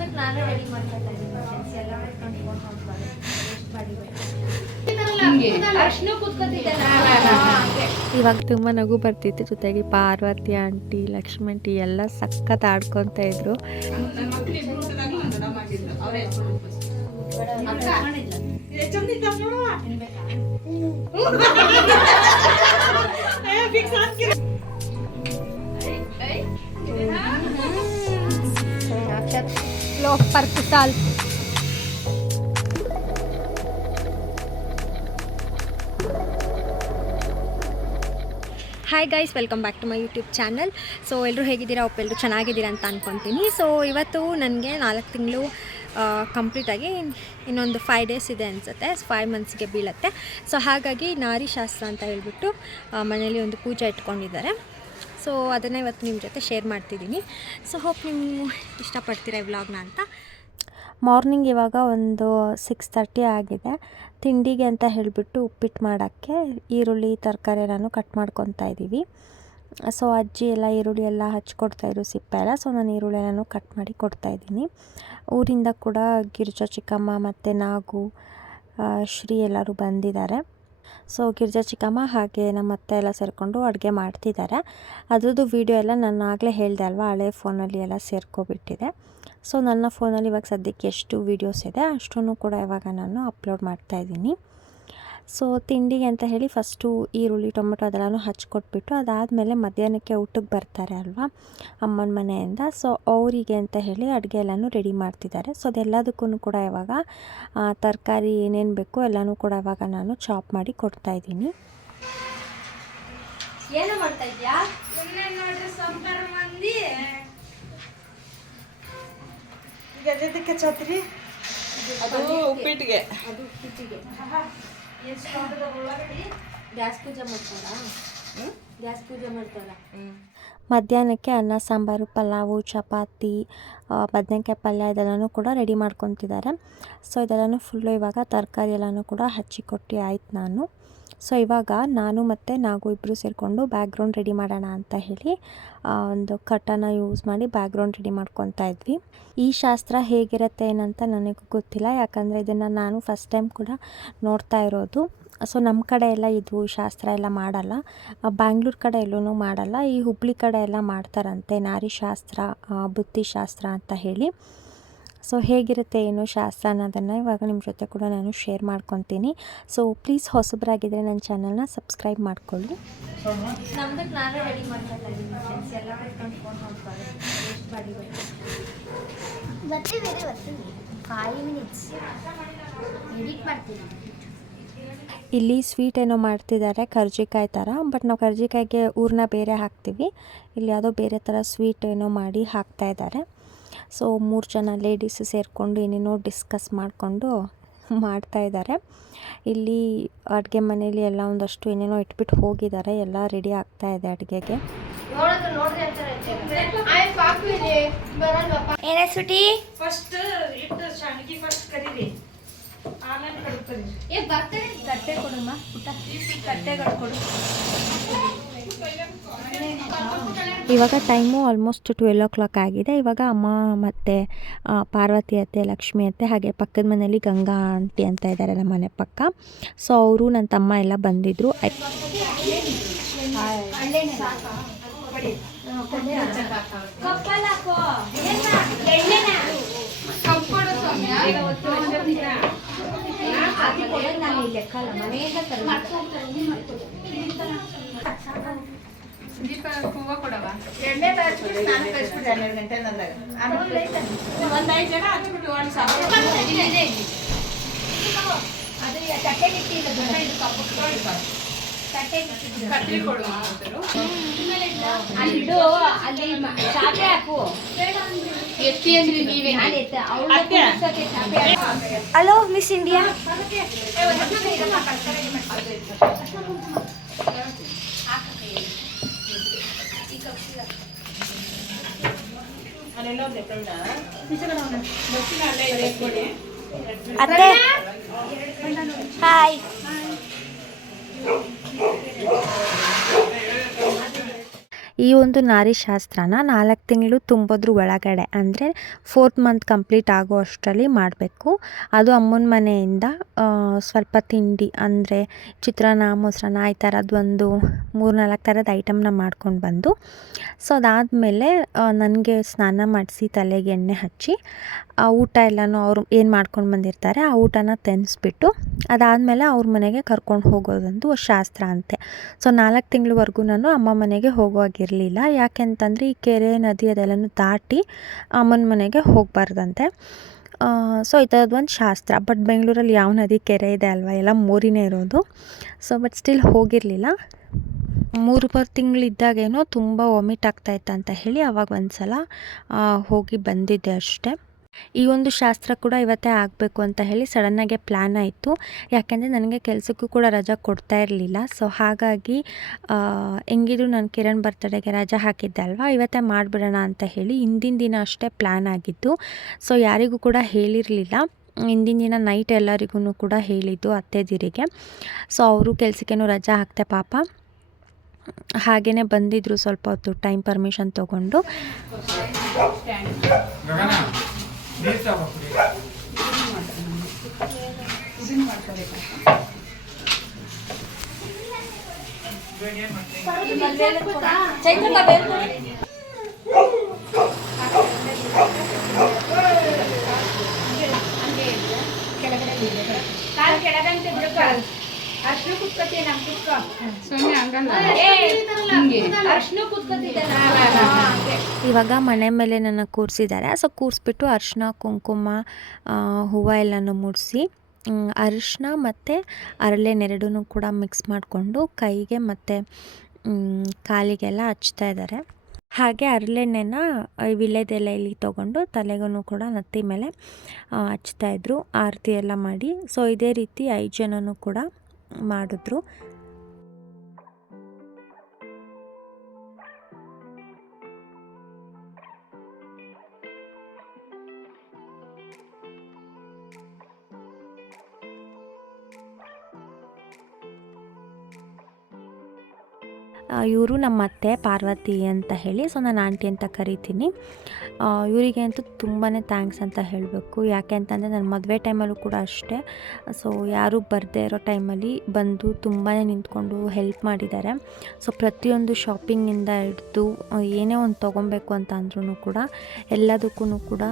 ನಮ್ದಕ್ಕೆ ನಾನೇ ರೆಡಿ ಮಾಡ್ಕೊತಾ ಇದ್ದೀನಿ ಫ್ರೆಂಡ್ಸ್. ಎಲ್ಲ ಮಾಡ್ಕೊಂಡು ಫೋನ್ ನೋಡ್ತಾರೆ ಎಷ್ಟು ಬಾಡಿ ಇವಾಗ ತುಂಬ ನಗು ಬರ್ತಿತ್ತು. ಜೊತೆಗೆ ಪಾರ್ವತಿ ಆಂಟಿ, ಲಕ್ಷ್ಮಿ ಆಂಟಿ ಎಲ್ಲ ಸಖತ್ ಆಡ್ಕೊತ ಇದ್ರು. Hi guys, welcome back to my YouTube channel. So ಎಲ್ಲರೂ ಹೇಗಿದ್ದೀರಾ? ಎಲ್ಲರೂ ಚೆನ್ನಾಗಿದ್ದೀರಾ ಅಂತ ಅಂದ್ಕೊತೀನಿ. ಸೊ ಇವತ್ತು ನನಗೆ 4 ತಿಂಗಳು ಕಂಪ್ಲೀಟಾಗಿ ಇನ್ನೊಂದು 5 ಡೇಸ್ ಇದೆ ಅನಿಸುತ್ತೆ, 5 ಮಂತ್ಸ್ಗೆ ಬೀಳುತ್ತೆ. ಸೊ ಹಾಗಾಗಿ ನಾರಿ ಶಾಸ್ತ್ರ ಅಂತ ಹೇಳಿಬಿಟ್ಟು ಮನೇಲಿ ಒಂದು ಪೂಜೆ ಇಟ್ಕೊಂಡಿದ್ದಾರೆ. ಸೊ ಅದನ್ನು ಇವತ್ತು ನಿಮ್ಮ ಜೊತೆ ಶೇರ್ ಮಾಡ್ತಿದ್ದೀನಿ. ಸೊ ಹೋಪ್ ನೀವು ಇಷ್ಟಪಡ್ತೀರಾ ಈ ವ್ಲಾಗ್ನ ಅಂತ. ಮಾರ್ನಿಂಗ್ ಇವಾಗ ಒಂದು 6:30 ಆಗಿದೆ. ತಿಂಡಿಗೆ ಅಂತ ಹೇಳಿಬಿಟ್ಟು ಉಪ್ಪಿಟ್ಟು ಮಾಡೋಕ್ಕೆ ಈರುಳ್ಳಿ ತರಕಾರಿ ಎಲ್ಲನೂ ಕಟ್ ಮಾಡ್ಕೊತಾ ಇದ್ದೀವಿ. ಸೊ ಅಜ್ಜಿ ಎಲ್ಲ ಈರುಳ್ಳಿ ಎಲ್ಲ ಹಚ್ಕೊಡ್ತಾಯಿದ್ರು, ಸಿಪ್ಪೆ ಎಲ್ಲ. ಸೊ ನಾನು ಈರುಳ್ಳಿ ಎಲ್ಲನೂ ಕಟ್ ಮಾಡಿ ಕೊಡ್ತಾಯಿದ್ದೀನಿ. ಊರಿಂದ ಕೂಡ ಗಿರ್ಜಾ ಚಿಕ್ಕಮ್ಮ ಮತ್ತು ನಾಗು, ಶ್ರೀ ಎಲ್ಲರೂ ಬಂದಿದ್ದಾರೆ. ಸೊ ಗಿರ್ಜಾ ಚಿಕ್ಕಮ್ಮ ಹಾಗೆ ನಮ್ಮ ಅತ್ತೆ ಎಲ್ಲ ಸೇರಿಕೊಂಡು ಅಡುಗೆ ಮಾಡ್ತಿದ್ದಾರೆ. ಅದ್ರದ್ದು ವೀಡಿಯೋ ಎಲ್ಲ ನಾನು ಆಗಲೇ ಹೇಳಿದೆ ಅಲ್ವಾ, ಹಳೆ ಫೋನಲ್ಲಿ ಎಲ್ಲ ಸೇರ್ಕೊಬಿಟ್ಟಿದೆ. ಸೊ ನನ್ನ ಫೋನಲ್ಲಿ ಇವಾಗ ಸದ್ಯಕ್ಕೆ ಎಷ್ಟು ವೀಡಿಯೋಸ್ ಇದೆ ಅಷ್ಟನ್ನು ಕೂಡ ಇವಾಗ ನಾನು ಅಪ್ಲೋಡ್ ಮಾಡ್ತಾಯಿದ್ದೀನಿ. ಸೊ ತಿಂಡಿಗೆ ಅಂತ ಹೇಳಿ ಫಸ್ಟು ಈರುಳ್ಳಿ ಟೊಮೆಟೊ ಅದೆಲ್ಲನೂ ಹಚ್ಕೊಟ್ಬಿಟ್ಟು ಅದಾದಮೇಲೆ ಮಧ್ಯಾಹ್ನಕ್ಕೆ ಊಟಕ್ಕೆ ಬರ್ತಾರೆ ಅಲ್ವಾ ಅಮ್ಮನ ಮನೆಯಿಂದ. ಸೊ ಅವರಿಗೆ ಅಂತ ಹೇಳಿ ಅಡುಗೆ ಎಲ್ಲನೂ ರೆಡಿ ಮಾಡ್ತಿದ್ದಾರೆ. ಸೊ ಅದೆಲ್ಲದಕ್ಕೂ ಕೂಡ ಇವಾಗ ತರಕಾರಿ ಏನೇನು ಬೇಕು ಎಲ್ಲನೂ ಕೂಡ ಇವಾಗ ನಾನು ಚಾಪ್ ಮಾಡಿ ಕೊಡ್ತಾಯಿದ್ದೀನಿ. ಏನು ಮಾಡ್ತಾ ಇದೆಯಾ? ನೋಡ್ರಿ ಸಂಸಾರ ಮಂದಿ ಗಜದಕ್ಕೆ ಛತ್ರಿ ಅದು ಉಪ್ಪಿಟ್ಟಿಗೆ ಗ್ಯಾಸ್ ಪೂಜೆ ಮಾಡ್ತಾರಾ? ಗ್ಯಾಸ್ ಪೂಜೆ ಮಾಡ್ತಾರಾ? ಮಧ್ಯಾಹ್ನಕ್ಕೆ ಅನ್ನ ಸಾಂಬಾರು, ಪಲಾವು, ಚಪಾತಿ, ಬದನೆಕಾಯಿ ಪಲ್ಯ ಇದೆಲ್ಲನೂ ಕೂಡ ರೆಡಿ ಮಾಡ್ಕೊತಿದ್ದಾರೆ. ಸೊ ಇದೆಲ್ಲನೂ ಫುಲ್ಲು ಇವಾಗ ತರಕಾರಿ ಎಲ್ಲನೂ ಕೂಡ ಹಚ್ಚಿಕೊಟ್ಟು ಆಯ್ತು ನಾನು. ಸೊ ಇವಾಗ ನಾನು ಮತ್ತು ನಾಗು ಇಬ್ಬರು ಸೇರಿಕೊಂಡು ಬ್ಯಾಕ್ಗ್ರೌಂಡ್ ರೆಡಿ ಮಾಡೋಣ ಅಂತ ಹೇಳಿ ಒಂದು ಕಟ್ಟನ್ನು ಯೂಸ್ ಮಾಡಿ ಬ್ಯಾಕ್ಗ್ರೌಂಡ್ ರೆಡಿ ಮಾಡ್ಕೊತಾ ಇದ್ವಿ. ಈ ಶಾಸ್ತ್ರ ಹೇಗಿರುತ್ತೆ ಏನಂತ ನನಗೂ ಗೊತ್ತಿಲ್ಲ, ಯಾಕಂದರೆ ಇದನ್ನು ನಾನು ಫಸ್ಟ್ ಟೈಮ್ ಕೂಡ ನೋಡ್ತಾ ಇರೋದು. ಸೊ ನಮ್ಮ ಕಡೆ ಎಲ್ಲ ಇದು ಶಾಸ್ತ್ರ ಎಲ್ಲ ಮಾಡಲ್ಲ, ಬ್ಯಾಂಗ್ಳೂರು ಕಡೆ ಎಲ್ಲೂ ಮಾಡಲ್ಲ. ಈ ಹುಬ್ಳಿ ಕಡೆ ಎಲ್ಲ ಮಾಡ್ತಾರಂತೆ ನಾರಿ ಶಾಸ್ತ್ರ, ಬುತ್ತಿ ಶಾಸ್ತ್ರ ಅಂತ ಹೇಳಿ. ಸೊ ಹೇಗಿರುತ್ತೆ ಏನು ಶಾಸ್ತ್ರ ಅನ್ನೋದನ್ನು ಇವಾಗ ನಿಮ್ಮ ಜೊತೆ ಕೂಡ ನಾನು ಶೇರ್ ಮಾಡ್ಕೊತೀನಿ. ಸೊ ಪ್ಲೀಸ್ ಹೊಸಬರಾಗಿದ್ದರೆ ನನ್ನ ಚಾನಲ್ನ ಸಬ್ಸ್ಕ್ರೈಬ್ ಮಾಡ್ಕೊಳ್ಳಿ. ನಮ್ದಕ್ಕೆ ನಾನೇ ರೆಡಿ ಮಾಡ್ಕೊತಾ ಇದ್ದೀನಿ ಫ್ರೆಂಡ್ಸ್. ಎಲ್ಲ ಮಾಡ್ಕೊಂಡು ಫೋನ್ ನೋಡ್ತಾರೆ ಎಷ್ಟು ಬಾಡಿ ಬರ್ತೀವಿ 5 ಮಿನಿಟ್ಸ್ ಎಡಿಟ್ ಮಾಡ್ತೀನಿ. ಇಲ್ಲಿ ಸ್ವೀಟ್ ಏನೋ ಮಾಡ್ತಿದ್ದಾರೆ, ಕರ್ಜಿಕಾಯಿ ಥರ. ಬಟ್ ನಾವು ಕರ್ಜಿಕಾಯಿಗೆ ಊರನ್ನ ಬೇರೆ ಹಾಕ್ತೀವಿ, ಇಲ್ಲಿ ಯಾವುದೋ ಬೇರೆ ಥರ ಸ್ವೀಟ್ ಏನೋ ಮಾಡಿ ಹಾಕ್ತಾಯಿದ್ದಾರೆ. ಸೊ 3 ಜನ ಲೇಡೀಸ್ ಸೇರಿಕೊಂಡು ಏನೇನೋ ಡಿಸ್ಕಸ್ ಮಾಡಿಕೊಂಡು ಮಾಡ್ತಾಯಿದ್ದಾರೆ. ಇಲ್ಲಿ ಅಡುಗೆ ಮನೇಲಿ ಎಲ್ಲ ಒಂದಷ್ಟು ಏನೇನೋ ಇಟ್ಬಿಟ್ಟು ಹೋಗಿದ್ದಾರೆ, ಎಲ್ಲ ರೆಡಿ ಆಗ್ತಾಯಿದೆ ಅಡುಗೆಗೆ. ಏನೇ ಸುಟಿ ಫಸ್ಟ್ ಇಟ್ಟು ಶಾಣಕಿ ಫಸ್ಟ್ ಕರೀರಿ, ಆಮೇಲೆ ಕಡ್ಕರಿ. ಕಟ್ಟೆ ಕೊಡಮ್ಮ ಪುಟ್ಟ, ಕಟ್ಟೆಗಳು ಕೊಡು. ಇವಾಗ ಟೈಮು ಆಲ್ಮೋಸ್ಟ್ 12 o'clock ಆಗಿದೆ. ಇವಾಗ ಅಮ್ಮ ಮತ್ತು ಪಾರ್ವತಿ ಅತ್ತೆ, ಲಕ್ಷ್ಮಿ ಅತ್ತೆ, ಹಾಗೆ ಪಕ್ಕದ ಮನೆಯಲ್ಲಿ ಗಂಗಾ ಆಂಟಿ ಅಂತ ಇದ್ದಾರೆ ನಮ್ಮ ಮನೆ ಪಕ್ಕ. ಸೊ ಅವರು ನನ್ನ ತಮ್ಮ ಎಲ್ಲ ಬಂದಿದ್ದರು. ದೀಪ ಹೂವು ಕೊಡವ ಎಣ್ಣೆ ಹಚ್ಬಿಟ್ಟು ನಾನು ಕಳಿಸ್ಬಿಟ್ಟು 12 ಗಂಟೆ ನಂದಾಗ ಒಂದು 5 ಜನ ಹಚ್ಬಿಟ್ಟು ಒಂದು ಸಾವಿರ ಕತ್ರಿ ಕೊಡು. ಅಲ್ಲಿ ಚಾಪೆ ಹಾಕು. ಎತ್ತಿ ಅಂದ್ರೆ ನೀವೇ ಹಲೋ ಮಿಸ್ ಇಂಡಿಯಾ. ಅತ್ತೆ ಹಾಯ್. ಈ ಒಂದು ನಾರಿ ಶಾಸ್ತ್ರನ 4 ತಿಂಗಳು ತುಂಬೋದ್ರ ಒಳಗಡೆ ಅಂದರೆ 4th ಮಂತ್ ಕಂಪ್ಲೀಟ್ ಆಗೋ ಅಷ್ಟರಲ್ಲಿ ಮಾಡಬೇಕು. ಅದು ಅಮ್ಮನ ಮನೆಯಿಂದ ಸ್ವಲ್ಪ ತಿಂಡಿ ಅಂದರೆ ಚಿತ್ರಾನ್ನ, ಮೊಸರನ್ನ ಈ ಥರದ್ದು ಒಂದು 3-4 ಥರದ ಐಟಮ್ನ ಮಾಡ್ಕೊಂಡು ಬಂದು, ಸೊ ಅದಾದಮೇಲೆ ನನಗೆ ಸ್ನಾನ ಮಾಡಿಸಿ ತಲೆಗೆ ಎಣ್ಣೆ ಹಚ್ಚಿ ಊಟ ಎಲ್ಲನೂ ಅವರು ಏನು ಮಾಡ್ಕೊಂಡು ಬಂದಿರ್ತಾರೆ ಆ ಊಟನ ತಿನ್ನಿಸ್ಬಿಟ್ಟು ಅದಾದಮೇಲೆ ಅವ್ರ ಮನೆಗೆ ಕರ್ಕೊಂಡು ಹೋಗೋದೊಂದು ಶಾಸ್ತ್ರ ಅಂತೆ. ಸೊ 4 ತಿಂಗಳವರೆಗೂ ನಾನು ಅಮ್ಮ ಮನೆಗೆ ಹೋಗುವಾಗಿರಲಿಲ್ಲ. ಯಾಕೆಂತಂದರೆ ಈ ಕೆರೆ ನದಿ ಅದೆಲ್ಲನೂ ದಾಟಿ ಅಮ್ಮನ ಮನೆಗೆ ಹೋಗಬಾರ್ದಂತೆ. ಸೊ ಈ ಥರದ್ದು ಒಂದು ಶಾಸ್ತ್ರ. ಬಟ್ ಬೆಂಗಳೂರಲ್ಲಿ ಯಾವ ನದಿ ಕೆರೆ ಇದೆ ಅಲ್ವಾ, ಎಲ್ಲ ಮೋರಿನೇ ಇರೋದು. ಸೊ ಬಟ್ ಸ್ಟಿಲ್ ಹೋಗಿರಲಿಲ್ಲ. 3 ತಿಂಗಳಿದ್ದಾಗೇನೋ ತುಂಬ ವಾಮಿಟ್ ಆಗ್ತಾಯಿತ್ತು ಅಂತ ಹೇಳಿ ಅವಾಗ ಒಂದು ಸಲ ಹೋಗಿ ಬಂದಿದ್ದೆ ಅಷ್ಟೇ. ಈ ಒಂದು ಶಾಸ್ತ್ರ ಕೂಡ ಇವತ್ತೇ ಆಗಬೇಕು ಅಂತ ಹೇಳಿ ಸಡನ್ನಾಗೆ ಪ್ಲ್ಯಾನ್ ಆಯಿತು. ಯಾಕೆಂದರೆ ನನಗೆ ಕೆಲಸಕ್ಕೂ ಕೂಡ ರಜಾ ಕೊಡ್ತಾ ಇರಲಿಲ್ಲ. ಸೊ ಹಾಗಾಗಿ ಹೆಂಗಿದ್ರು ನಾನು ಕಿರಣ್ ಬರ್ತಡೆಗೆ ರಜಾ ಹಾಕಿದ್ದೆ ಅಲ್ವಾ, ಇವತ್ತೇ ಮಾಡಿಬಿಡೋಣ ಅಂತ ಹೇಳಿ ಹಿಂದಿನ ದಿನ ಅಷ್ಟೇ ಪ್ಲ್ಯಾನ್ ಆಗಿದ್ದು. ಸೊ ಯಾರಿಗೂ ಕೂಡ ಹೇಳಿರಲಿಲ್ಲ. ಹಿಂದಿನ ದಿನ ನೈಟ್ ಎಲ್ಲರಿಗೂ ಕೂಡ ಹೇಳಿದ್ದು ಅತ್ತೆದಿರಿಗೆ. ಸೊ ಅವರು ಕೆಲಸಕ್ಕೇನು ರಜಾ ಹಾಕ್ತೆ ಪಾಪ, ಹಾಗೇ ಬಂದಿದ್ದರು ಸ್ವಲ್ಪ ಹೊತ್ತು ಟೈಮ್ ಪರ್ಮಿಷನ್ ತೊಗೊಂಡು. ಇವಾಗ ಮನೆ ಮೇಲೆ ನನ್ನ ಕೂರಿಸಿದ್ದಾರೆ. ಸೊ ಕೂರಿಸ್ಬಿಟ್ಟು ಅರಿಶಿನ, ಕುಂಕುಮ, ಹೂವು ಎಲ್ಲನೂ ಮುಡಿಸಿ ಅರಿಶಿನ ಮತ್ತು ಹರಳೆಣ್ಣೆ ಕೂಡ ಮಿಕ್ಸ್ ಮಾಡಿಕೊಂಡು ಕೈಗೆ ಮತ್ತು ಕಾಲಿಗೆಲ್ಲ ಹಚ್ತಾ ಇದ್ದಾರೆ. ಹಾಗೆ ಹರಳೆಣ್ಣೆನ ವಿಳ್ಯದೆಲೆಯಲ್ಲಿ ತೊಗೊಂಡು ತಲೆಗೂ ಕೂಡ ನೆತ್ತಿ ಮೇಲೆ ಹಚ್ತಾಯಿದ್ರು, ಆರತಿ ಎಲ್ಲ ಮಾಡಿ. ಸೊ ಇದೇ ರೀತಿ 5 ಜನನೂ ಕೂಡ ಮಾಡಿದ್ರು. ಇವರು ನಮ್ಮ ಅತ್ತೆ ಪಾರ್ವತಿ ಅಂತ ಹೇಳಿ, ಸೊ ನಾನು ಆಂಟಿ ಅಂತ ಕರಿತೀನಿ. ಇವರಿಗೆ ಅಂತೂ ತುಂಬಾ ಥ್ಯಾಂಕ್ಸ್ ಅಂತ ಹೇಳಬೇಕು. ಯಾಕೆ ಅಂತಂದರೆ ನನ್ನ ಮದುವೆ ಟೈಮಲ್ಲೂ ಕೂಡ ಅಷ್ಟೇ. ಸೊ ಯಾರೂ ಬರದೇ ಇರೋ ಟೈಮಲ್ಲಿ ಬಂದು ತುಂಬಾ ನಿಂತ್ಕೊಂಡು ಹೆಲ್ಪ್ ಮಾಡಿದ್ದಾರೆ. ಸೊ ಪ್ರತಿಯೊಂದು ಶಾಪಿಂಗಿಂದ ಹಿಡಿದು ಏನೇ ಒಂದು ತೊಗೊಬೇಕು ಅಂತ ಅಂದ್ರೂ ಕೂಡ ಎಲ್ಲದಕ್ಕೂ ಕೂಡ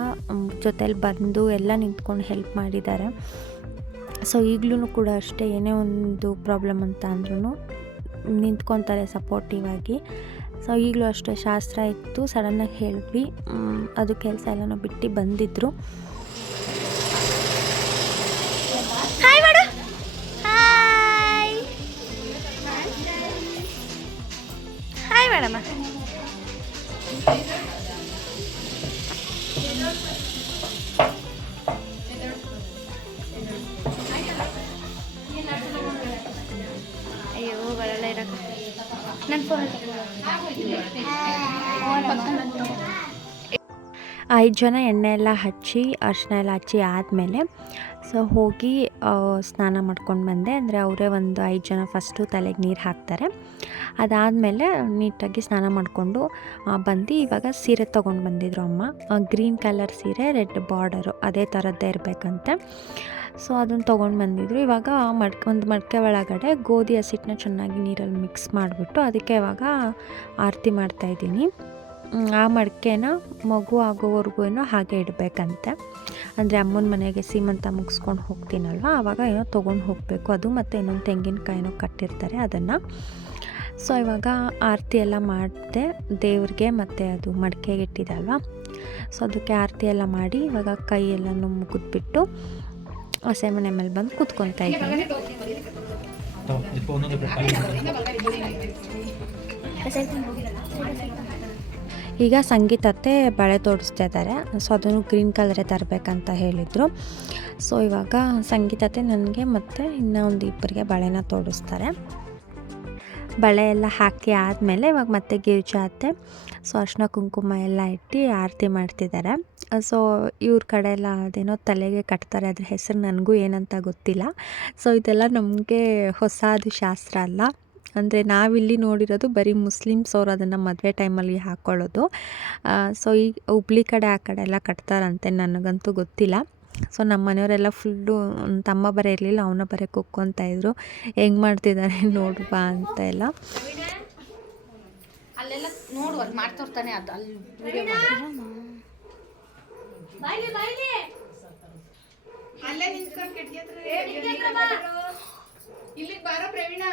ಜೊತೇಲಿ ಬಂದು ಎಲ್ಲ ನಿಂತ್ಕೊಂಡು ಹೆಲ್ಪ್ ಮಾಡಿದ್ದಾರೆ. ಸೊ ಈಗಲೂ ಕೂಡ ಅಷ್ಟೇ, ಏನೇ ಒಂದು ಪ್ರಾಬ್ಲಮ್ ಅಂತ ಅಂದ್ರೂ ನಿಂತ್ಕೊತಾರೆ ಸಪೋರ್ಟಿವ್ ಆಗಿ. ಸೊ ಈಗಲೂ ಅಷ್ಟೇ ಶಾಸ್ತ್ರ ಇತ್ತು, ಸಡನ್ನಾಗಿ ಹೇಳಿದ್ವಿ, ಅದು ಕೆಲಸ ಎಲ್ಲನೂ ಬಿಟ್ಟು ಬಂದಿದ್ದರು. ಹಾಯ್ ಮಾಡು, ಹಾಯ್ ಹಾಯ್ ಮೇಡಮ್ಮ. ಅಯ್ಯೋ ಬರಲ್ಲ ಇರಕ್ಕ, ನನ್ನ ಫೋನ್ 5 ಜನ ಎಣ್ಣೆ ಎಲ್ಲ ಹಚ್ಚಿ ಅರಿಶಿನ ಎಲ್ಲ ಹಚ್ಚಿ ಆದಮೇಲೆ ಸೊ ಹೋಗಿ ಸ್ನಾನ ಮಾಡ್ಕೊಂಡು ಬಂದೆ. ಅಂದರೆ ಅವರೇ ಒಂದು 5 ಜನ ಫಸ್ಟು ತಲೆಗೆ ನೀರು ಹಾಕ್ತಾರೆ. ಅದಾದಮೇಲೆ ನೀಟಾಗಿ ಸ್ನಾನ ಮಾಡಿಕೊಂಡು ಬಂದು ಇವಾಗ ಸೀರೆ ತೊಗೊಂಡು ಬಂದಿದ್ರು ಅಮ್ಮ. ಗ್ರೀನ್ ಕಲರ್ ಸೀರೆ, ರೆಡ್ ಬಾರ್ಡರು, ಅದೇ ಥರದ್ದೇ ಇರಬೇಕಂತೆ. ಸೊ ಅದನ್ನು ತೊಗೊಂಡು ಬಂದಿದ್ರು. ಇವಾಗ ಒಂದು ಮಡಕೆ ಒಳಗಡೆ ಗೋಧಿ ಹಸಿಟ್ಟನ್ನ ಚೆನ್ನಾಗಿ ನೀರಲ್ಲಿ ಮಿಕ್ಸ್ ಮಾಡಿಬಿಟ್ಟು ಅದಕ್ಕೆ ಇವಾಗ ಆರತಿ ಮಾಡ್ತಾಯಿದ್ದೀನಿ. ಆ ಮಡಕೆನ ಮಗು ಆಗೋವರೆಗೂ ಹಾಗೆ ಇಡಬೇಕಂತೆ. ಅಂದರೆ ಅಮ್ಮನ ಮನೆಗೆ ಸೀಮಂತ ಮುಗಿಸ್ಕೊಂಡು ಹೋಗ್ತೀನಲ್ವ, ಆವಾಗ ಏನೋ ತೊಗೊಂಡು ಹೋಗಬೇಕು. ಅದು ಮತ್ತು ಇನ್ನೊಂದು ತೆಂಗಿನಕಾಯಿನೋ ಕಟ್ಟಿರ್ತಾರೆ ಅದನ್ನು. ಸೊ ಇವಾಗ ಆರತಿ ಎಲ್ಲ ಮಾಡಿದೆ ದೇವ್ರಿಗೆ, ಮತ್ತು ಅದು ಮಡಕೆಗೆ ಇಟ್ಟಿದೆ ಅಲ್ವಾ, ಸೊ ಅದಕ್ಕೆ ಆರತಿ ಎಲ್ಲ ಮಾಡಿ ಇವಾಗ ಕೈ ಎಲ್ಲನೂ ಮುಗಿದ್ಬಿಟ್ಟು ಹೊಸ ಮನೆ ಮೇಲೆ ಬಂದು ಕೂತ್ಕೊತಾ ಇದ್ದೀನಿ. ಈಗ ಸಂಗೀತತ್ತೆ ಬಳೆ ತೋಡಿಸ್ತಾ ಇದ್ದಾರೆ. ಸೊ ಅದನ್ನು ಗ್ರೀನ್ ಕಲರೇ ತರಬೇಕಂತ ಹೇಳಿದರು. ಸೊ ಇವಾಗ ಸಂಗೀತತ್ತೆ ನನಗೆ ಮತ್ತು ಇನ್ನೂ ಒಂದು ಇಬ್ಬರಿಗೆ ಬಳೆನ ತೋಡಿಸ್ತಾರೆ. ಬಳೆ ಎಲ್ಲ ಹಾಕಿ ಆದಮೇಲೆ ಇವಾಗ ಮತ್ತೆ ಗಿರ್ಜಾ ಅತ್ತೆ ಸೊ ಅರಿಶಿನ ಕುಂಕುಮ ಎಲ್ಲ ಇಟ್ಟು ಆರತಿ ಮಾಡ್ತಿದ್ದಾರೆ. ಸೊ ಇವ್ರ ಕಡೆ ಎಲ್ಲ ಅದೇನೋ ತಲೆಗೆ ಕಟ್ತಾರೆ, ಅದ್ರ ಹೆಸರು ನನಗೂ ಏನಂತ ಗೊತ್ತಿಲ್ಲ. ಸೊ ಇದೆಲ್ಲ ನಮಗೆ ಹೊಸದು ಶಾಸ್ತ್ರ ಅಲ್ಲ, ಅಂದರೆ ನಾವಿಲ್ಲಿ ನೋಡಿರೋದು ಬರೀ ಮುಸ್ಲಿಮ್ಸ್ ಅವರು ಅದನ್ನು ಮದುವೆ ಟೈಮಲ್ಲಿ ಹಾಕ್ಕೊಳ್ಳೋದು. ಸೊ ಈ ಹುಬ್ಳಿ ಕಡೆ ಆ ಕಡೆ ಎಲ್ಲ ಕಟ್ತಾರಂತೆ, ನನಗಂತೂ ಗೊತ್ತಿಲ್ಲ. ಸೊ ನಮ್ಮ ಮನೆಯವರೆಲ್ಲ ಫುಲ್ಲು ತಮ್ಮ ಬರೋ ಇರಲಿಲ್ಲ, ಅವನ ಬರೋ ಕುಕ್ಕೊತಾಯಿದ್ರು, ಹೆಂಗೆ ಮಾಡ್ತಿದ್ದಾರೆ ನೋಡುವ ಅಂತ ಎಲ್ಲ. ಅಲ್ಲೆಲ್ಲ ನೋಡು ಅಲ್ಲಿ ಮಾಡ್ತೋರ್ತಾನೆ ಅದು ಅಲ್ಲಿ ವಿಡಿಯೋ ಅಲ್ಲೇ ನಿಂತ್ಕೊಂಡು ಕಿಟಕಿ ಹತ್ರ ಇಲ್ಲಿಗೆ ಬಾರೋ ಪ್ರವೀಣ.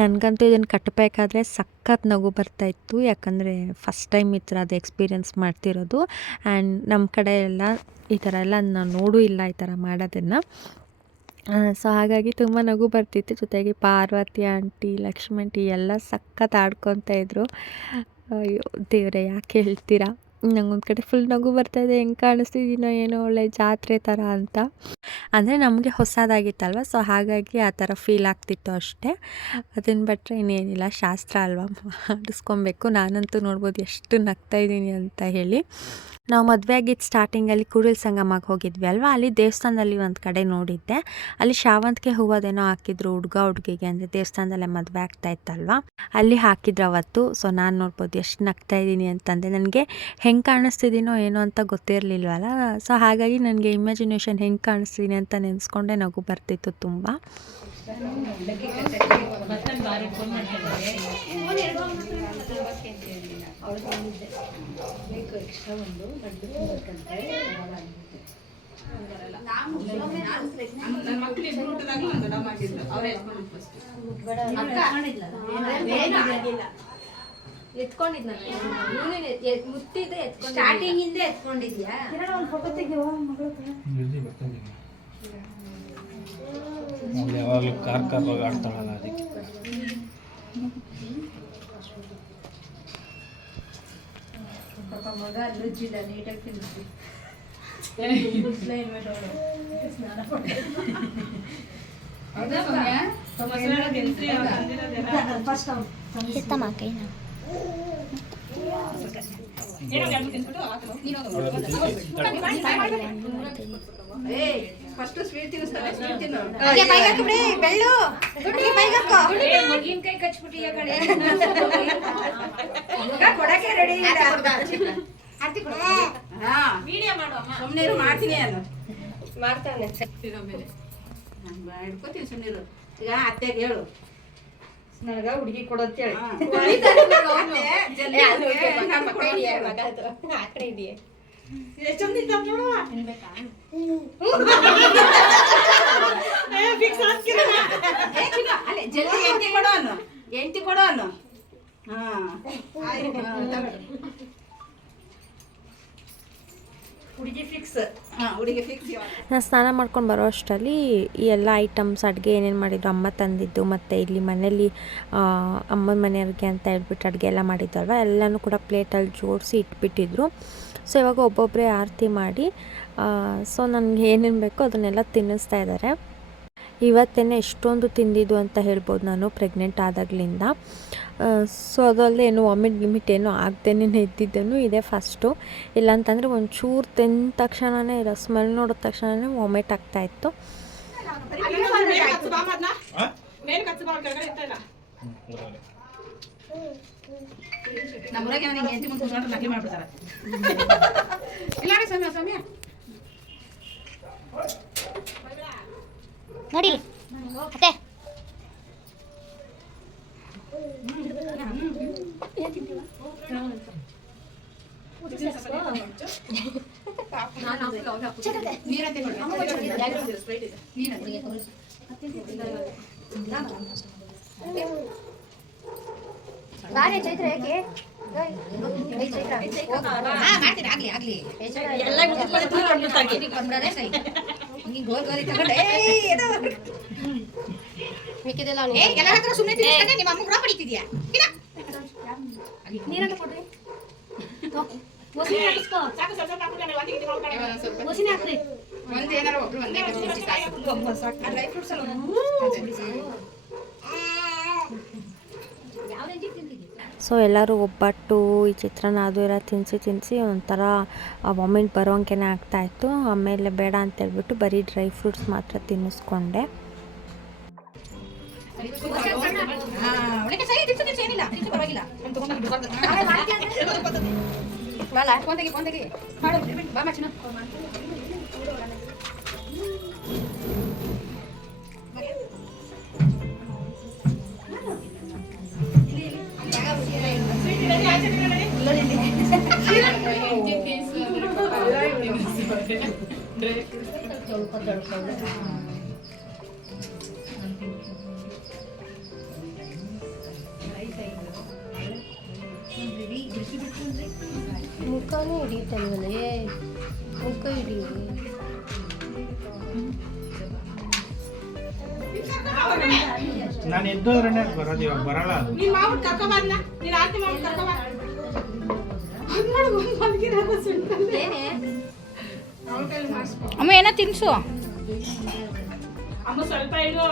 ನನಗಂತೂ ಇದನ್ನು ಕಟ್ಟಬೇಕಾದ್ರೆ ಸಖತ್ ನಗು ಬರ್ತಾಯಿತ್ತು, ಯಾಕಂದರೆ ಫಸ್ಟ್ ಟೈಮ್ ಈ ಥರದ್ದು ಎಕ್ಸ್ಪೀರಿಯೆನ್ಸ್ ಮಾಡ್ತಿರೋದು. ಆ್ಯಂಡ್ ನಮ್ಮ ಕಡೆ ಎಲ್ಲ ಈ ಥರ ಎಲ್ಲ ನಾನು ನೋಡೂ ಇಲ್ಲ ಈ ಥರ ಮಾಡೋದನ್ನು. ಸೊ ಹಾಗಾಗಿ ತುಂಬ ನಗು ಬರ್ತಿತ್ತು. ಜೊತೆಗೆ ಪಾರ್ವತಿ ಆಂಟಿ, ಲಕ್ಷ್ಮಿ ಆಂಟಿ ಎಲ್ಲ ಸಖತ್ ಆಡ್ಕೊತಾಯಿದ್ರು. ಅಯ್ಯೋ ದೇವರೇ ಯಾಕೆ ಹೇಳ್ತೀರಾ, ನಂಗೊಂದು ಕಡೆ ಫುಲ್ ನಗು ಬರ್ತಾಯಿದೆ, ಹೆಂಗೆ ಕಾಣಿಸ್ತಿದ್ದೀನೋ ಏನೋ ಒಳ್ಳೆ ಜಾತ್ರೆ ಥರ ಅಂತ. ಅಂದರೆ ನಮಗೆ ಹೊಸದಾಗಿತ್ತಲ್ವ, ಸೊ ಹಾಗಾಗಿ ಆ ಥರ ಫೀಲ್ ಆಗ್ತಿತ್ತು ಅಷ್ಟೇ. ಅದನ್ನು ಬಿಟ್ಟರೆ ಇನ್ನೇನಿಲ್ಲ, ಶಾಸ್ತ್ರ ಅಲ್ವಾ, ಮಾಡಿಸ್ಕೊಬೇಕು. ನಾನಂತೂ ನೋಡ್ಬೋದು ಎಷ್ಟು ನಗ್ತಾಯಿದ್ದೀನಿ ಅಂತ ಹೇಳಿ. ನಾವು ಮದುವೆ ಆಗಿದ್ದು ಸ್ಟಾರ್ಟಿಂಗಲ್ಲಿ ಕೂಡಲ ಸಂಗಮಕ್ಕೆ ಹೋಗಿದ್ವಿ ಅಲ್ವಾ, ಅಲ್ಲಿ ದೇವಸ್ಥಾನದಲ್ಲಿ ಒಂದು ಕಡೆ ನೋಡಿದ್ದೆ. ಅಲ್ಲಿ ಶಾವಂತಿಗೆ ಹೂವದೇನೋ ಹಾಕಿದ್ರು ಹುಡುಗ ಹುಡುಗಿಗೆ, ಅಂದರೆ ದೇವಸ್ಥಾನದಲ್ಲೇ ಮದುವೆ ಆಗ್ತಾಯಿತ್ತಲ್ವ, ಅಲ್ಲಿ ಹಾಕಿದ್ರು ಅವತ್ತು. ಸೊ ನಾನು ನೋಡ್ಬೋದು ಎಷ್ಟು ನಗ್ತಾಯಿದ್ದೀನಿ ಅಂತಂದರೆ, ನನಗೆ ಹೆಂಗೆ ಕಾಣಿಸ್ತಿದ್ದೀನೋ ಏನೋ ಅಂತ ಗೊತ್ತಿರಲಿಲ್ವಲ್ಲ. ಸೊ ಹಾಗಾಗಿ ನನಗೆ ಇಮ್ಯಾಜಿನೇಷನ್ ಹೆಂಗೆ ಕಾಣಿಸ್ತೀನಿ ಅಂತ ನೆನೆಸ್ಕೊಂಡೆ ನಗು ಬರ್ತಿತ್ತು ತುಂಬ. ಸ್ಟಾರ್ಟಿಂಗ್ ಇಂದ ಎತ್ಕೊಂಡಿದ್ಯಾ? ಯಾವಾಗಲೂ ಕಾರ್ ಆಡ್ತಾಳಲ್ಲ ಅದಕ್ಕೆ. ಮಗ ಅಲ್ಲುಜ್ಜಿಲ್ಲ, ನೀಟಾಗಿ ತಿನ್ನಿಸಿ. ಫಸ್ಟ್ ಸ್ವೀಟ್ ತಿನ್ನಿಸ್ತಾರೆ, ಸ್ವೀಟ್ ತಿನ್ನು. ಬೆಳ್ಳು ಕೈ ಕಚ್ಬಿಟ್ಟಿಯ ಕಡೆ ಕೊಡಕ್ಕೆ ರೆಡಿ ಇಲ್ಲ. ಸುಮ್ಮನೆ ಮಾಡ್ತೀನಿ ಅಲ್ಲ, ಮಾಡ್ತಾನೆ ಹಿಡ್ಕೋತೀನಿ. ಸುಮ್ಮನಿರು, ಈಗ ಅತ್ತೆಗೆ ಹೇಳು ನನಗ ಹುಡುಗಿ ಕೊಡೋತ್ತೇಳಿ. ಜಲ್ದಿ ಕೊಡೋ ಅನ್ನು, ಎಂಟಿ ಕೊಡೋ ಅನ್ನು. ಹುಡುಗಿ ಫಿಕ್ಸ್, ಹುಡುಗಿ ಫಿಕ್ಸ್. ನಾನು ಸ್ನಾನ ಮಾಡ್ಕೊಂಡು ಬರೋ ಅಷ್ಟರಲ್ಲಿ ಈ ಎಲ್ಲ ಐಟಮ್ಸ್ ಅಡುಗೆ ಏನೇನು ಮಾಡಿದ್ರು ಅಮ್ಮ ತಂದಿದ್ದು, ಮತ್ತು ಇಲ್ಲಿ ಮನೇಲಿ ಅಮ್ಮನ ಮನೆಯವ್ರಿಗೆ ಅಂತ ಹೇಳ್ಬಿಟ್ಟು ಅಡುಗೆ ಎಲ್ಲ ಮಾಡಿದ್ದಲ್ವ, ಎಲ್ಲನೂ ಕೂಡ ಪ್ಲೇಟಲ್ಲಿ ಜೋಡಿಸಿ ಇಟ್ಬಿಟ್ಟಿದ್ರು. ಸೊ ಇವಾಗ ಒಬ್ಬೊಬ್ಬರೇ ಆರತಿ ಮಾಡಿ ಸೊ ನನಗೆ ಏನೇನು ಬೇಕೋ ಅದನ್ನೆಲ್ಲ ತಿನ್ನಿಸ್ತಾ ಇದ್ದಾರೆ. ಇವತ್ತೇ ಎಷ್ಟೊಂದು ತಿಂದಿದ್ದು ಅಂತ ಹೇಳ್ಬೋದು ನಾನು ಪ್ರೆಗ್ನೆಂಟ್ ಆದಾಗಲಿಂದ. ಸೊ ಅದಲ್ಲದೆ ಏನು ವಾಮಿಟ್ ಗಿಮಿಟ್ ಏನೋ ಆಗ್ದೇನೆ ಇದ್ದಿದ್ದನು ಇದೇ ಫಸ್ಟು. ಇಲ್ಲಾಂತಂದರೆ ಒಂಚೂರು ತಿಂದ ತಕ್ಷಣವೇ ಸ್ಮೆಲ್ ನೋಡಿದ ತಕ್ಷಣವೇ ವಾಮಿಟ್ ಆಗ್ತಾಯಿತ್ತು. ನಮ್ಮೂರಾಗೆ ನನಗೆ ಎಂಟಿ ಮುಂದೆ ಕೂತ್ಕೊಂಡ್ರೆ ನಕಲಿ ಮಾಡ್ಬಿಡ್ತಾರೆ. ಇಲ್ಲ ಸಮಯ ಸಮಯ ನೋಡಿ ಅತ್ತೆ ನೀರಂತೆ ಬಾರೆ ಚೈತ್ರ ಯಾಕೆ ಮಾಡ್ತೀನಿ. ಆಗ್ಲಿ ಆಗ್ಲಿ ಗೋಲ್ ಗೋಲಿ ತಗೊಂಡೆ ಮಿಕ್ಕಿದೆಲ್ಲ ಎಲ್ಲ ಹತ್ರ ಸುಮ್ಮನೆ ತಿನ್ನಿಸ್ಕೊಂಡೆ ನಿಮ್ಮ ಅಮ್ಮ ಕೂಡ ಪಡಿತಿದ್ಯಾ? ನೀರಂತ ಕೊಡ್ರಿ, ಒಸಿನ ಹಾಕಿಸ್ಕೋ, ಒಸಿನ ಹಾಕ್ರಿ. ಒಂದು ಏನಾರ ಒಬ್ರು ಒಂದೇ ಸಾಕು. ಡ್ರೈ ಫ್ರೂಟ್ಸ್ ಸೊ ಎಲ್ಲರೂ ಒಬ್ಬಟ್ಟು ಈ ಚಿತ್ರಾನ್ನ ಅದು ಎಲ್ಲ ತಿನ್ನಿಸಿ ಒಂಥರ ವಾಮಿಟ್ ಬರೋಂಗೆ ಆಗ್ತಾಯಿತ್ತು. ಆಮೇಲೆ ಬೇಡ ಅಂತೇಳ್ಬಿಟ್ಟು ಬರೀ ಡ್ರೈ ಫ್ರೂಟ್ಸ್ ಮಾತ್ರ ತಿನ್ನಿಸ್ಕೊಂಡೆ. ಮುಖನೂ ಹಿಡಿಯುತ್ತಲ್ವೇ, ಮುಖ ಹಿಡಿಯಿರಿ. ನಾನು ಎದ್ದೋದ್ರೇ ಬರೋದು, ಇವಾಗ ಬರಲ್ಲ ಅದು. ನೀನ್ ಮಾಡ್ಬಿಟ್ಟು ಕರ್ಕೊಂಬಂದ, ನೀನ್ ಆರತಿ ಮಾಡ್ಬಿಟ್ಟು ಕರ್ಕೊಂಬ. ಅಮ್ಮ ಏನೋ ತಿನ್ಸು. ಅಮ್ಮ ಸ್ವಲ್ಪ ಇಡು,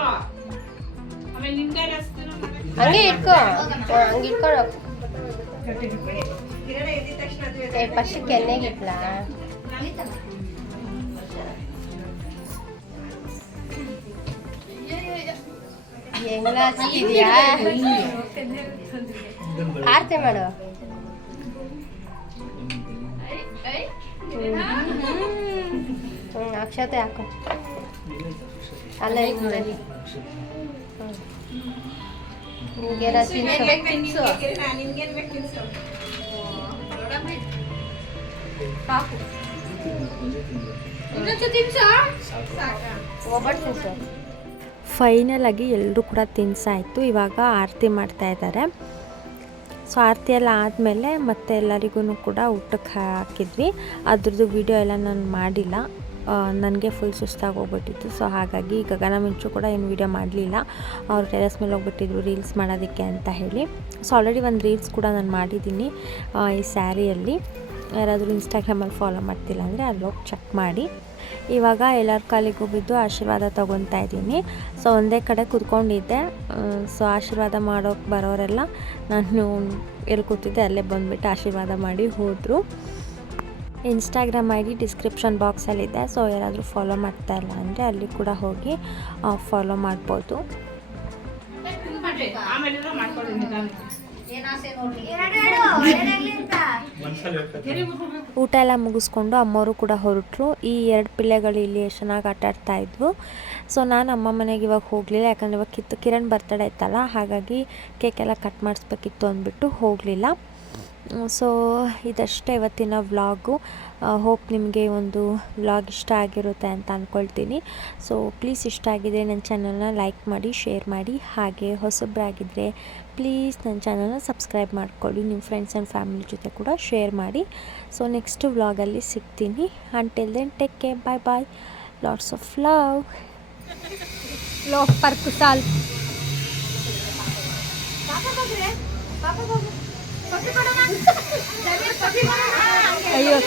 ಆಮೇಲೆ ನಿನ್ ಕೈ ಹಂಗೆ ಇಟ್ಕೋ, ಹಂಗೆ ಇಟ್ಕೊಂಡು ಫಸ್ಟ್ ಕೆನ್ನೆಗೆ ಇಟ್ಲಾ. ಹೆಂಗ ಹಚ್ತಿದ್ಯಾ? ಆರತಿ ಮಾಡು. ಅಕ್ಷತೆ ಹಾಕು. ಅಲ್ಲ ನಿಮ್ಗೇನ ತಿನ್ಸು. ಒಬ್ಬಟ್ಟು ತಿನ್ಸು. ಫೈನಲ್ ಆಗಿ ಎಲ್ಲರೂ ಕೂಡ ತಿನ್ಸಾಯಿತು. ಇವಾಗ ಆರತಿ ಮಾಡ್ತಾ ಇದ್ದಾರೆ. ಸೊ ಆರತಿ ಎಲ್ಲ ಆದಮೇಲೆ ಮತ್ತೆ ಎಲ್ಲರಿಗೂ ಕೂಡ ಊಟಕ್ಕೆ ಹಾಕಿದ್ವಿ. ಅದ್ರದ್ದು ವಿಡಿಯೋ ಎಲ್ಲ ನಾನು ಮಾಡಿಲ್ಲ, ನನಗೆ ಫುಲ್ ಸುಸ್ತಾಗಿ ಹೋಗ್ಬಿಟ್ಟಿತ್ತು. ಸೊ ಹಾಗಾಗಿ ಗಗನ ಮಿಂಚು ಕೂಡ ಏನು ವೀಡಿಯೋ ಮಾಡಲಿಲ್ಲ. ಅವ್ರು ಟೆರೆಸ್ ಮೇಲೆ ಹೋಗ್ಬಿಟ್ಟಿದ್ರು ರೀಲ್ಸ್ ಮಾಡೋದಕ್ಕೆ ಅಂತ ಹೇಳಿ. ಸೊ ಆಲ್ರೆಡಿ ಒಂದು ರೀಲ್ಸ್ ಕೂಡ ನಾನು ಮಾಡಿದ್ದೀನಿ ಈ ಸ್ಯಾರಿಯಲ್ಲಿ. ಯಾರಾದರೂ ಇನ್ಸ್ಟಾಗ್ರಾಮಲ್ಲಿ ಫಾಲೋ ಮಾಡ್ತಿಲ್ಲ ಅಂದರೆ ಅಲ್ಲೋಗಿ ಚೆಕ್ ಮಾಡಿ. ಇವಾಗ ಎಲ್ಲರ ಕಾಲಿಗೂ ಬಿದ್ದು ಆಶೀರ್ವಾದ ತೊಗೊತಾ ಇದ್ದೀನಿ. ಸೊ ಒಂದೇ ಕಡೆ ಕೂತ್ಕೊಂಡಿದ್ದೆ. ಸೊ ಆಶೀರ್ವಾದ ಮಾಡೋಕ್ಕೆ ಬರೋರೆಲ್ಲ ನಾನು ಎಲ್ಲಿ ಕೂತಿದ್ದೆ ಅಲ್ಲೇ ಬಂದುಬಿಟ್ಟು ಆಶೀರ್ವಾದ ಮಾಡಿ ಹೋದರು. ಇನ್ಸ್ಟಾಗ್ರಾಮ್ ಐ ಡಿ ಡಿಸ್ಕ್ರಿಪ್ಷನ್ ಬಾಕ್ಸಲ್ಲಿದೆ. ಸೊ ಯಾರಾದರೂ ಫಾಲೋ ಮಾಡ್ತಾ ಇಲ್ಲ ಅಂದರೆ ಅಲ್ಲಿ ಕೂಡ ಹೋಗಿ ಫಾಲೋ ಮಾಡ್ಬೋದು. ಊಟ ಎಲ್ಲ ಮುಗಿಸ್ಕೊಂಡು ಅಮ್ಮವರು ಕೂಡ ಹೊರಟರು. ಈ 2 ಪಿಳ್ಳೆಗಳು ಇಲ್ಲಿ ಎಷ್ಟು ಚೆನ್ನಾಗಿ ಆಟಾಡ್ತಾ ಇದ್ವು. ಸೊ ನಾನು ಅಮ್ಮ ಮನೆಗೆ ಇವಾಗ ಹೋಗಲಿಲ್ಲ, ಯಾಕಂದರೆ ಇವಾಗ ಕಿರಣ್ ಬರ್ತಡೇ ಇತ್ತಲ್ಲ, ಹಾಗಾಗಿ ಕೇಕೆಲ್ಲ ಕಟ್ ಮಾಡಿಸ್ಬೇಕಿತ್ತು ಅಂದ್ಬಿಟ್ಟು ಹೋಗಲಿಲ್ಲ. ಸೊ ಇದಷ್ಟೇ ಇವತ್ತಿನ ವ್ಲಾಗು. ಹೋಪ್ ನಿಮಗೆ ಒಂದು ವ್ಲಾಗ್ ಇಷ್ಟ ಆಗಿರುತ್ತೆ ಅಂತ ಅಂದ್ಕೊಳ್ತೀನಿ. ಸೊ ಪ್ಲೀಸ್ ಇಷ್ಟ ಆಗಿದ್ರೆ ನನ್ನ ಚಾನಲ್ನ ಲೈಕ್ ಮಾಡಿ, ಶೇರ್ ಮಾಡಿ. ಹಾಗೆ ಹೊಸಬ್ರಾಗಿದ್ದರೆ ಪ್ಲೀಸ್ ನನ್ನ ಚಾನಲ್ನ ಸಬ್ಸ್ಕ್ರೈಬ್ ಮಾಡ್ಕೊಳ್ಳಿ. ನಿಮ್ಮ ಫ್ರೆಂಡ್ಸ್ ಆ್ಯಂಡ್ ಫ್ಯಾಮಿಲಿ ಜೊತೆ ಕೂಡ ಶೇರ್ ಮಾಡಿ. ಸೊ ನೆಕ್ಸ್ಟ್ ವ್ಲಾಗಲ್ಲಿ ಸಿಗ್ತೀನಿ. Until then take care, bye bye, lots of love. Love per Kusal. ಅಯ್ಯೋ